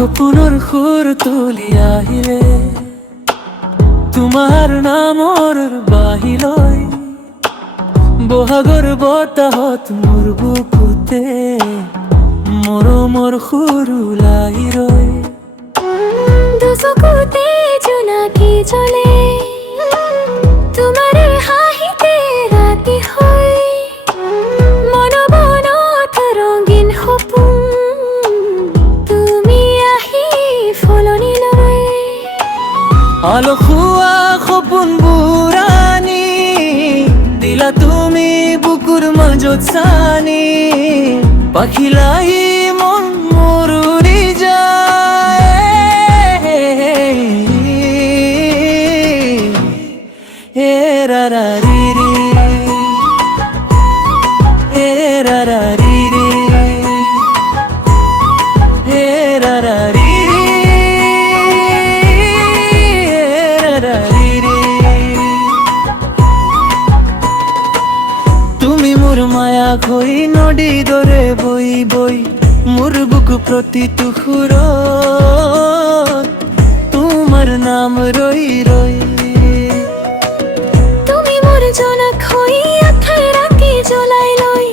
সপোনৰ সুৰ তুলি আহিলে তোমাৰ নামৰ বাহিলৈ বহাগৰ বতাহত মোৰ বুকুতে মৰমৰ সুৰ ওলাই ৰয় দুচকুতে জোনাকী জ্বলে তোমাৰ হাঁহিতে ৰাতি হয় মনবনত ৰঙীন সপোন তুমি আহি ফলনি লয় আলসুৱা সপোনবোৰ আনি দিলা তুমি বুকুৰ মাজত চানি পাখিলাই মন মোৰ উৰি যায় এ ৰা ৰা ৰি ৰি এ ৰা ৰা ৰি ৰি এ ৰা ৰা ৰি ৰি এ ৰা ৰা ৰি ৰি তুমি মোৰ মায়া হৈ নদী দৰে বৈ বৈ মোৰ বুকু প্ৰতিটো সুৰত তোমাৰ নাম ৰৈ ৰৈ তুমি মোৰ জনক হৈ আঠাই ৰাতি জ্বলাই লৈ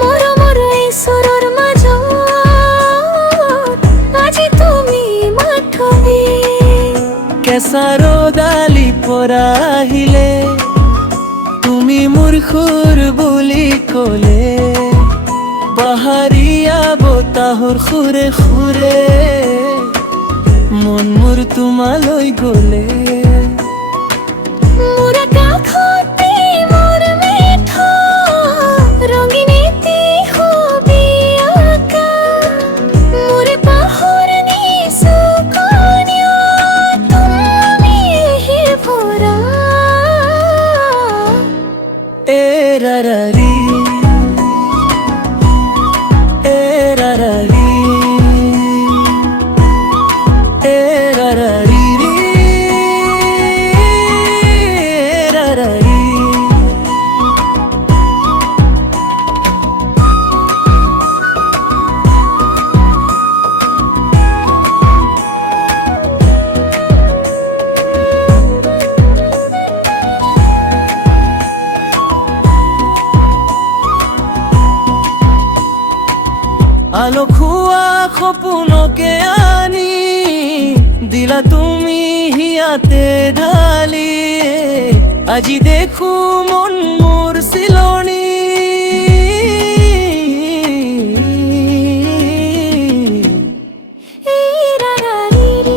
মৰমৰ ঈশ্বৰৰ মাজত আজি তুমি মাথোঁ কেঁচা ৰ'দালি পৰা আহিলে তুমি মোৰ সুৰ বুলি ক'লে পাহাৰীয়া বতাহৰ সুৰে সুৰে মন মোৰ তোমালৈ গ'লে মোৰ কাষতে মোৰ মিঠা ৰঙীন এটি ছবি আঁকা মোৰ পাহৰণি চকুনিয়া তুমিহে ভৰা এ ৰা ৰা ৰি এ ৰা ৰা ৰি এ ৰা ৰা ৰি ৰি এ ৰা ৰা ৰি আলসুৱা সপোনকে আনি দিলা তুমি হিয়াতে ঢালি আজি দেখো মন মোৰ চিলনি এ ৰা ৰা ৰি ৰি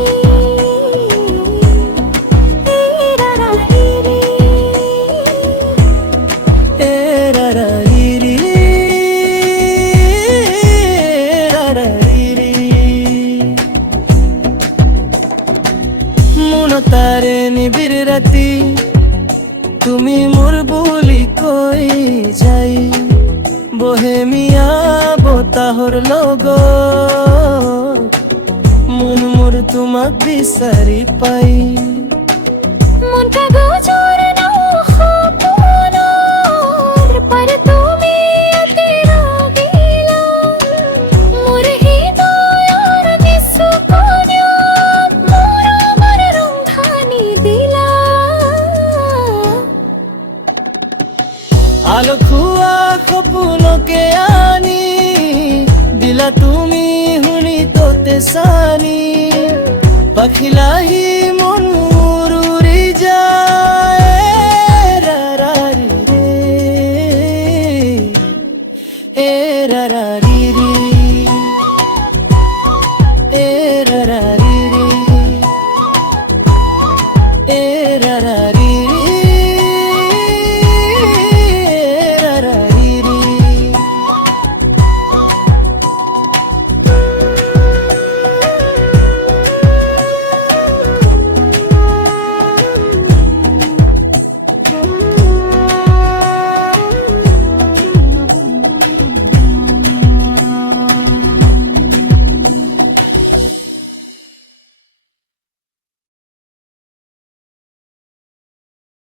মনতাৰে নিবিড় ৰাতি তুমি মোৰ বুলি কৈ যাই বহেমিয়া বতাহৰ লগত মন মোৰ তোমাক বিচাৰি পাই মন কাগজৰ সপোনৰ পাৰ তুমি এটি ৰাগিলা মোৰ হৃদয়ৰ নিচুকনিয়াত মৰমৰ ৰংধানি দিলা আলসুৱা সপোনকে আনি দিলা তুমি শুনি তোতে চানি পাখিলাহি